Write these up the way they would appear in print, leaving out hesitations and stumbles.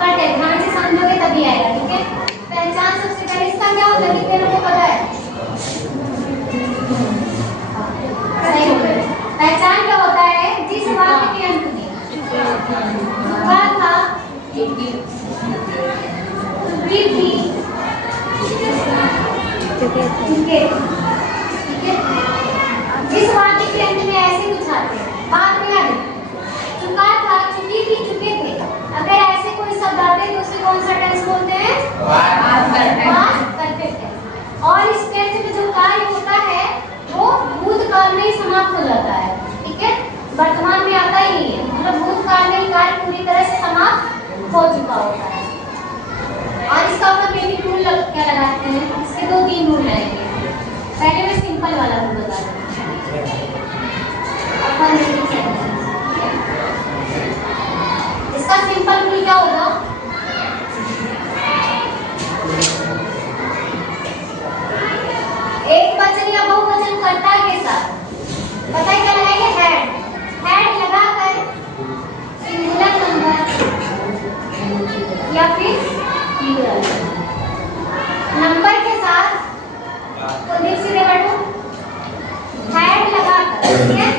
But ध्यान से समझोगे तभी आएगा, ठीक है। पहचान सबसे पहले इसका क्या होता है, कितने लोगों को पता है? सही हो गया। पहचान क्या होता है? जिस वाक्य के अंत में झुका था, चुकी थी, ठीक है, जिस वाक्य के अंत में ऐसे कुछ आते हैं, बात में आते, चुका था, चुकी थी, चुके थे, अगर ऐसे कोई शब्द आते हैं तो उसे कौन सा टेंस बोलते हैं? Past perfect tense. और इस टेंस में जो कार्य होता है वो भूतकाल में ही समाप्त हो जाता है, ठीक है, वर्तमान में आता ही नहीं है, मतलब भूतकाल में कार्य पूरी तरह से समाप्त हो चुका होता है। और इसका ऊपर बेबी रूल क्या लगाते हैं? इसके 2-3 रूल रहेंगे। पहले मैं सिंपल वाला रूल बता दूं। इसका सिंपल रूल क्या होगा? एक वचन या बहुवचन कर्ता के साथ पता है क्या लगाएंगे? हेड लगाकर सिंगुलर नंबर या फिर प्लूरल नंबर के साथ तो सीधे बैठो, हेड लगाकर, ठीक है,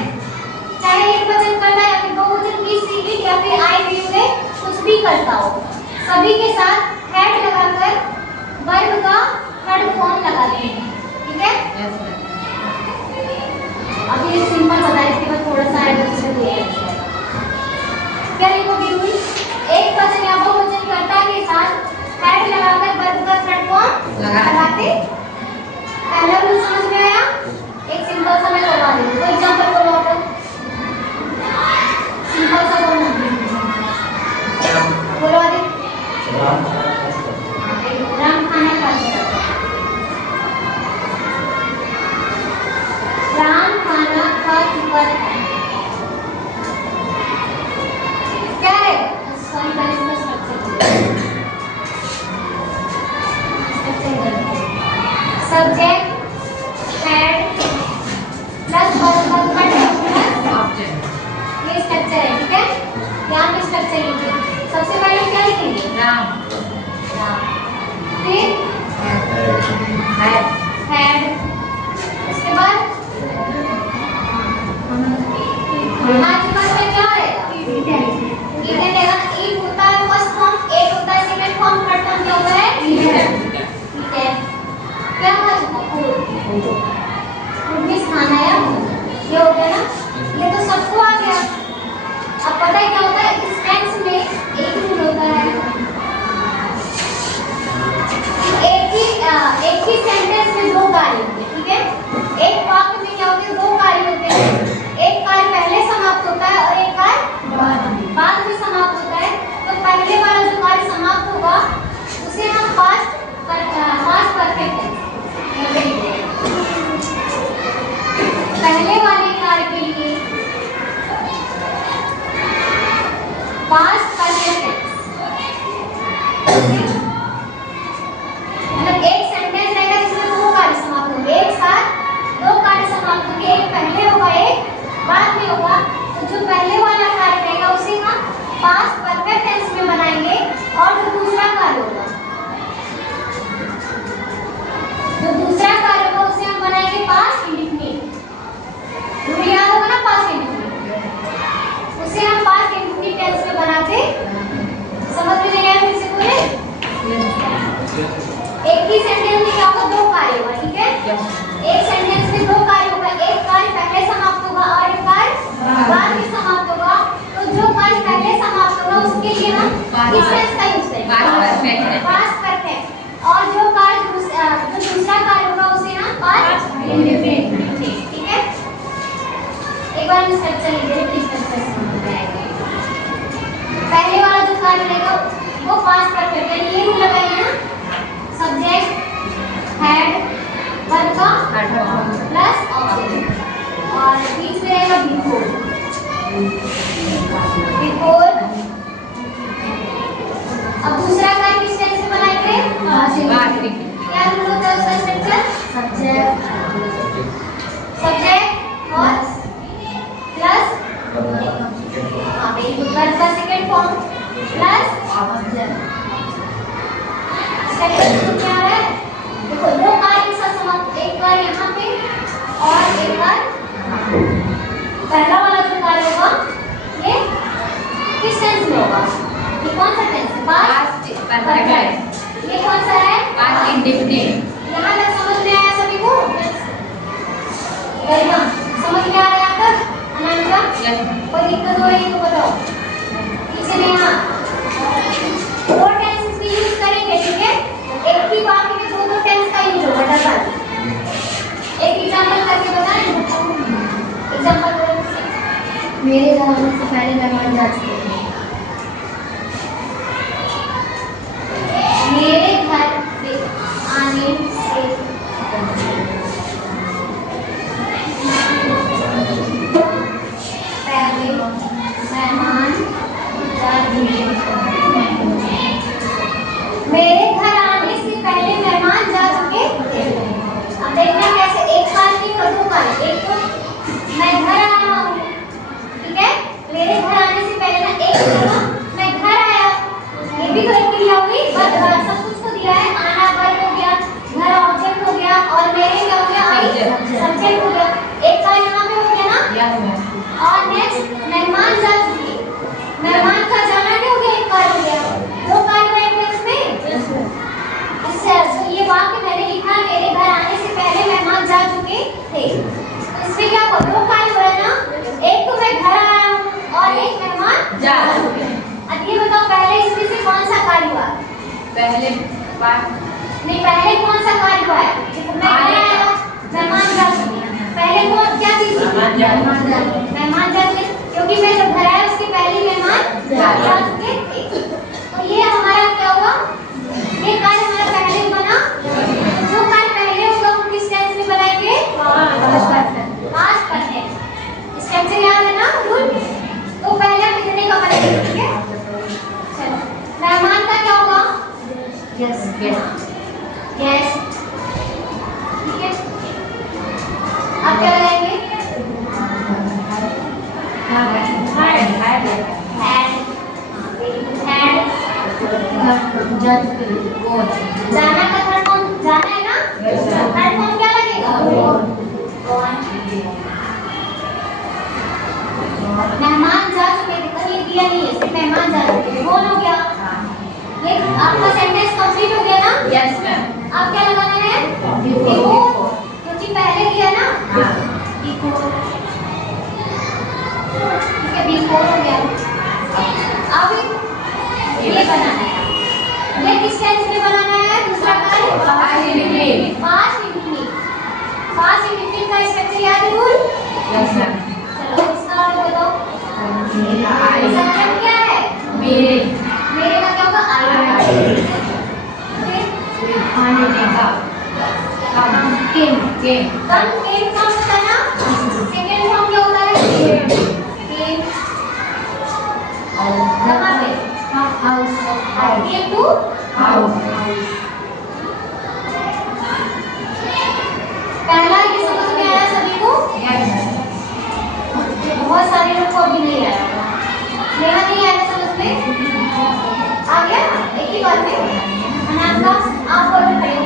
चाहे एक वचन करना या फिर बहुवचन की सीधी या फिर आई व्यू में कुछ भी करता हो, सभी के साथ हेड लगाकर वर्ब का थर्ड फॉर्म लगा देंगे, ठीक है। अभी ये सिंपल बताया, इसके बाद थोड़ा सा क्या लिखोगे रूल? एक वचन या बहुवचन कर्ता के साथ हेड लगाकर वर्ब का थर्ड फॉर्म लगाते। पहला रूल समझ में आया? एक सिंपल सा मैं करवा देती हूँ, एग्जांपल बोलो अपन, सिंपल सा बोलो, बोलो आदि। राम खाना खाते हैं, राम खाना खा चुका है, क्या है? सॉरी पहले इसका सब्जेक्ट हेड प्लस वर्ब का ऑब्जेक्ट, ये स्ट्रक्चर है, ठीक है। यहाँ पे स्ट्रक्चर लिखिए। सबसे पहले क्या लिखेंगे? राम, फिर हेड, उसके बाद आज में क्या रहेगा? इवेंट रहेगा। ईट होता है फर्स्ट फॉर्म, एक होता है सेकंड फॉर्म, थर्ड फॉर्म क्या होता है? इवेंट, ठीक है। क्या होगा? फूड मिस खाना है, ये हो गया ना, ये तो सबको आ गया। अब पता है क्या होता है? इस टेंस में एक रूल होता है, एक ही सेंटेंस में 2 कार्य होते हैं, ठीक है। एक वाक्य में क्या होते हैं? 2 कार्य होते हैं, एक कार्य पहले समाप्त होता है और एक कार्य बाद में समाप्त होता है। तो पहले वाला जो कार्य समाप्त होगा उसे हम पास्ट परफेक्ट टेंस, पहले वाले कार्य के लिए पास्ट परफेक्ट टेंस, मतलब एक सेंटेंस रहेगा जिसमें 2 कार्य समाप्त होंगे, एक साथ 2 कार्य समाप्त होंगे, एक पहले होगा एक बाद में होगा। तो जो पहले वाला कार्य रहेगा उसे हम पास्ट परफेक्ट टेंस में बनाएंगे, और जो दूसरा कार्य होगा, जो दूसरा कार्य होगा उसे हम बनाएंगे पास्ट इंडेफिनिट। रूल याद होगा ना, पास्ट इंडेफिनिट, उसे हम पास्ट इंडेफिनिट टेंस में बनाते। समझ में नहीं आया? फिर से बोले, एक ही सेंटेंस में क्या होगा? 2 कार्य होगा, ठीक है। एक सेंटेंस में 2 कार्य होगा, एक कार्य पहले समाप्त होगा और एक कार्य बाद में समाप्त होगा। तो जो कार्य पहले समाप्त होगा उसके लिए हम किस टेंस का यूज करेंगे? Past perfect. और जो कार्य जो दूसरा कार्य होगा उसे हम पास्ट इंडेफिनिट, ठीक है। एक बार मैं स्ट्रक्चर लिख देते हैं। पहले वाला जो कार्य रहेगा वो पास्ट परफेक्ट है, ये रूल लगाएंगे ना, सब्जेक्ट हेड वर्ब का प्लस ऑब्जेक्ट, और बीच में रहेगा बिफोर। अब दूसरा कार्य किस टेंस से बनाएंगे? क्या रूल होता है उसका स्ट्रक्चर? सब्जेक्ट और प्लस वर्ब का सेकंड फॉर्म प्लस क्या है? देखो दो कार्य के साथ समाप्त, एक बार यहाँ पे और एक बार पहला वाला जो कार्य होगा ये किस टेंस में होगा? ये कौन सा टेंस है? Past perfect. ये कौन सा है? Past indefinite. यहाँ तक समझ में आया सभी को? Very good. समझ में आ रहा है यहाँ तक? अनामिका? कोई दिक्कत हो रही है तो बताओ। पीछे नहीं हाँ। दो टेंसेस भी यूज करेंगे, ठीक है? एक ही वाक्य में दो टेंस का यूज होगा डबल। एक एग्जांपल करके बताएं। एग्जांपल करो। मेरे घर आने से पहले मेहमान जा चुके हैं। मेरे घर आने से पहले मेहमान जा चुके हैं। मेरे घर आने से पहले मेहमान जा चुके थे। अब देखना कैसे, एक बार की दो बार। एक तो मैं घर आया हूँ, ठीक है? मेरे घर आने से पहले ना एक होगा मैं घर आया, ये भी तो एक क्रिया हुई। बस सब कुछ को दिया है, आना वर्ब हो गया, घर ऑब्जेक्ट हो गया और मेरे क्या हो गया? आई सब्जेक्ट हो गया। एक बार यहाँ पे हो गया ना। और नेक्स्ट मेहमान जा चुके, मेहमान का जाना क्या हो गया? एक बार हो गया। दो कार्य रहेंगे इसमें। इससे ये वाक्य मैंने लिखा, मेरे घर आने से पहले मेहमान जा चुके थे। इसमें क्या हुआ? दो कार्य हो रहे ना, एक तो मैं घर आया हूँ और एक मेहमान जा चुके हैं। अब ये बताओ पहले इसमें से कौन सा कार्य हुआ? पहले नहीं, पहले कौन सा कार्य हुआ है? मैं घर आया, मेहमान जा चुके। पहले कौन क्या चीज? मेहमान जा चुके, क्योंकि मैं जब घर आया उसके पहले मेहमान जा चुके थे। तो ये हमारा क्या हुआ? ये कार्य हमारा पहले बना। जो कार्य पहले होगा वो किस टेंस में बनाएंगे? Past perfect. इस टेंस से याद है ना रूल? तो पहले कितने का बनेगा? ठीक है, चलो मेहमान का क्या होगा? यस यस, ठीक है। अब क्या लगाएंगे? जाना का थर्ड फॉर्म जाना है ना? थर्ड फॉर्म क्या लगेगा? मेहमान जा चुके थे, कहीं दिया नहीं है, सिर्फ मेहमान जा चुके थे। कौन हो गया? ये आपका सेंटेंस कंप्लीट हो गया ना? Yes ma'am. अब क्या लगाना है? बिफोर, क्योंकि पहले दिया ना। बिफोर, ठीक है, बिफोर हो गया। अब ये बनाना है। ये किस टेंस में बनाना है? दूसरा कार्य पास्ट इंडेफिनिट। पास्ट इंडेफिनिट का स्ट्रक्चर याद है रूल? Yes ma'am. चलो इसका और बताओ। सब्जेक्ट क्या है? मेरे। मेरे का क्या होगा? आई। आने का केम केम का होता है ना? सेकंड फॉर्म क्या होता है? केम। कहाँ पे? हाउस। Came to house. पहला ये समझ में आया सभी को? बहुत सारे लोग को अभी नहीं आया, मेरा नहीं आया समझ में? आ गया एक ही बार में? अनामिका आप बोल रहे हो,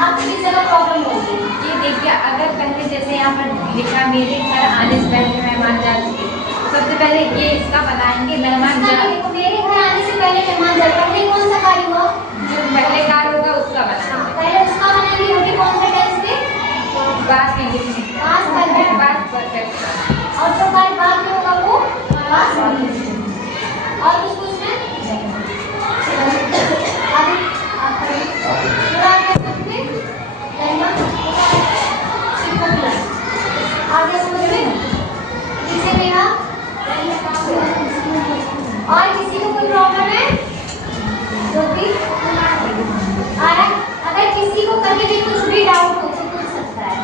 आपको किस जगह प्रॉब्लम होगी? ये देखिए, अगर पहले जैसे यहाँ पर लिखा मेरे घर आने से पहले मेहमान जा चुके, सबसे पहले ये इसका बताएंगे मेहमान जा। देखो मेरे घर आने से पहले मेहमान जा, पहले कौन सा कार्य हुआ? जो पहले कार्य होगा उसका बनाएंगे। पहले उसका बनाएंगे, वो भी कौन सा टेंस में? Past indefinite. Past perfect. Past perfect. और जो कार्य बाद में होगा वो पास्ट इंडेफिनिट। और कुछ पूछना है? आगे आप करिए। पूरा आगे समझ में? आगे समझ में? पीछे मेरा और किसी को कोई प्रॉब्लम है? जो भी अगर किसी को कभी भी कुछ भी डाउट हो तो पूछ सकता है।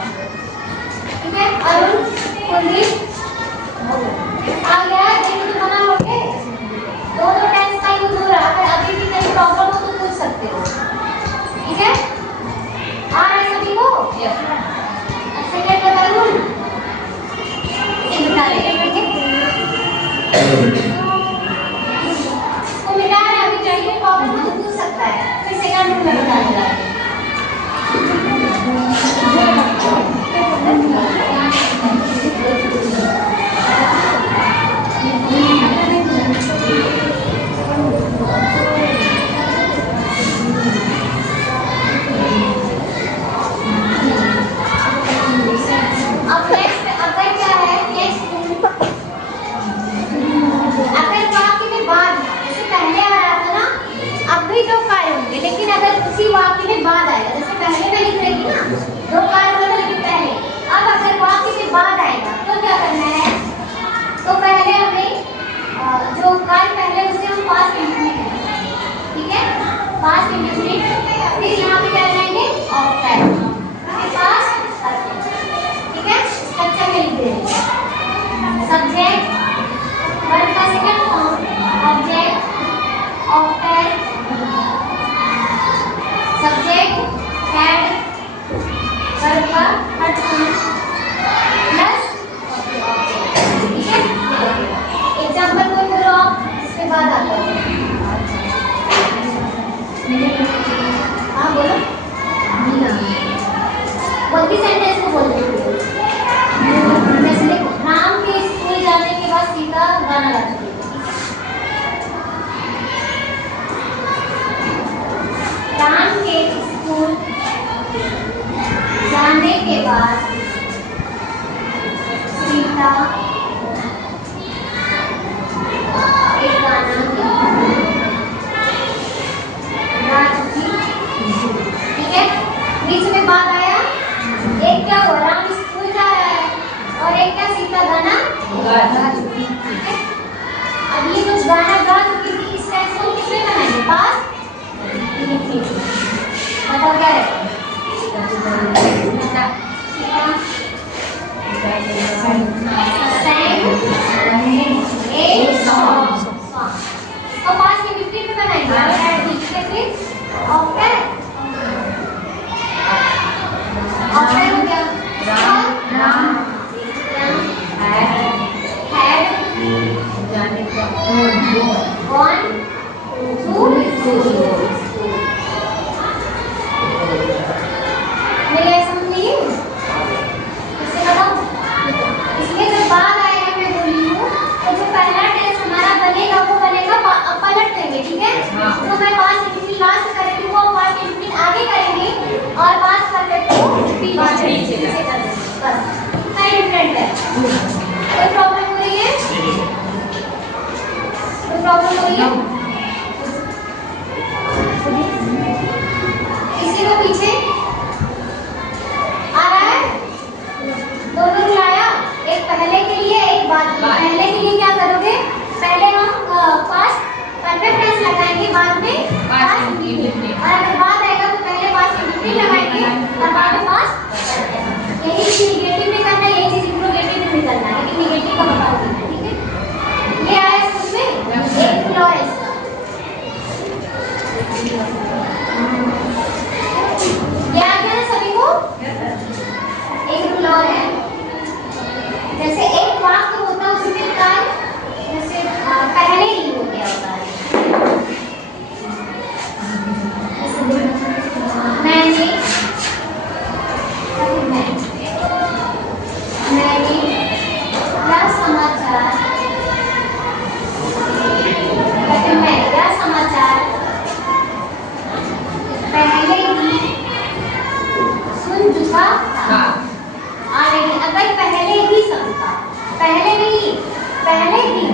मेरी ऐसा समझ नहीं है? इससे बताओ। इसमें जब बाद आएगा मैं बोली हूँ तो जो पहला टेंस हमारा बनेगा वो बनेगा पलट देंगे, ठीक है? हाँ। तो मैं पास्ट इंडिफिनिट लास्ट करेंगे वो पास्ट इंडिफिनिट आगे करेंगे और पास्ट परफेक्ट को पीछे करेंगे। बस इतना ही डिफरेंट है। कोई प्रॉब्लम हो रही है? कोई प्रॉब्लम हो रही है? किसी को पीछे आ रहा है? दोनों मिलाया, एक पहले के लिए एक बाद के लिए। पहले के लिए क्या करोगे? पहले हम पास्ट परफेक्ट टेंस लगाएंगे, बाद में पास्ट इंडिफिनिट। और अगर बाद आएगा तो पहले पास्ट इंडिफिनिट लगाएंगे और बाद में पास्ट परफेक्ट। यही चीज नेगेटिव में करना है, यही चीज इंट्रोगेटिव में करना है, लेकिन नेगेटिव का बताऊंगी मैं, ठीक है? ये आया समझ में? एक रूल और है इसका। क्या क्या है सभी को? एक रूल और है। जैसे एक वाक्य होता है उसमें काल जैसे पहले ही हो गया होता है। मैंने या समाचार, मैं या समाचार पहले ही सुन चुका था। ऑलरेडी अगर पहले ही शब्द का पहले नहीं पहले ही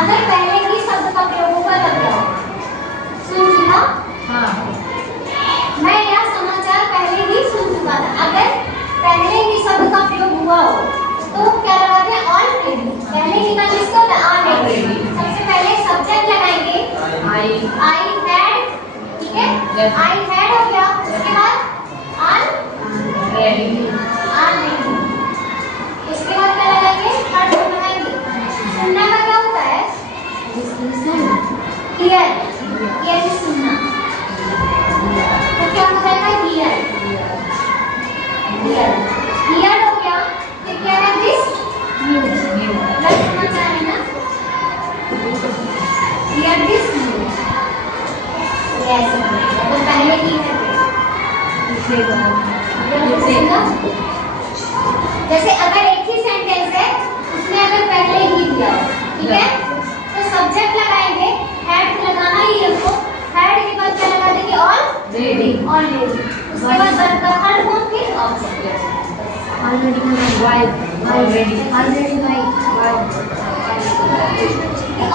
अगर पहले ही शब्द का प्रयोग होगा तब क्या होगा? सुन चुका। मैं यह समाचार पहले ही सुन चुका था। अगर पहले ही शब्द का प्रयोग हुआ हो तो क्या लगाते हैं? ऑलरेडी। पहले ही का किसका होता है? ऑलरेडी। सबसे पहले सब्जेक्ट लगाएंगे आई हैड, ठीक है? आई हैड हो गया। उसके बाद ऑलरेडी। इसके बाद क्या लगाएंगे? थर्ड वर्ड लगाएंगे। सुनना का क्या होता है? हियर। हियर में सुनना। तो क्या हो जाएगा? हियर। हियर। हियर हो गया। फिर क्या है? This news. लग समाचार है ना? Here this news. यस। तो पहले ही है। जैसे अगर एक ही सेंटेंस है उसमें अगर पहले ही दिया हो, ठीक है? तो सब्जेक्ट लगाएंगे, हैड लगाना ही है उसको। हैड के बाद क्या लगा देंगे? ऑलरेडी। उसके बाद थर्ड फॉर्म फिर object.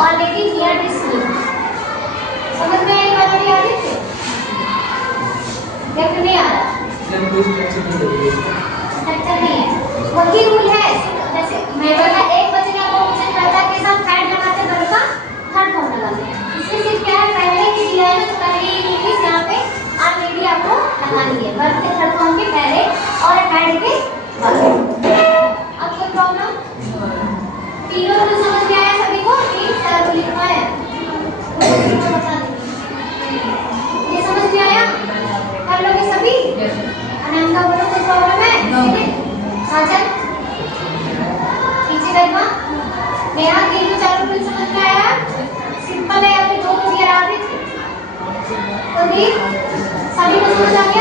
Already here this news. समझ में आई बात? नहीं आ रही थी? देख नहीं आ रहा? स्ट्रक्चर नहीं है, वही रूल है। जैसे मैं बोला एक बच्चे का क्वेश्चन करता के साथ हैड लगाते हैं, का थर्ड फॉर्म लगाते हैं। इसमें सिर्फ क्या है? पहले की दिया है ना तो पहले ही इंग्लिश यहाँ पे ऑलरेडी आपको लगानी है। वर्ब के थर्ड फॉर्म के पहले और हैड के बाद। अब कोई प्रॉब्लम? तीनों रूल समझ में आया सभी को? तीन रूल लिखा है, ये समझ में आया? कर लोगे सभी? अनंता बोलो कोई प्रॉब्लम है? साजन पीछे बैठा। नेहा तीनों चारों रूल समझ में आया? सिंपल है। अभी दो क्लियर आ रही थी तो भी सभी को समझ आ गया?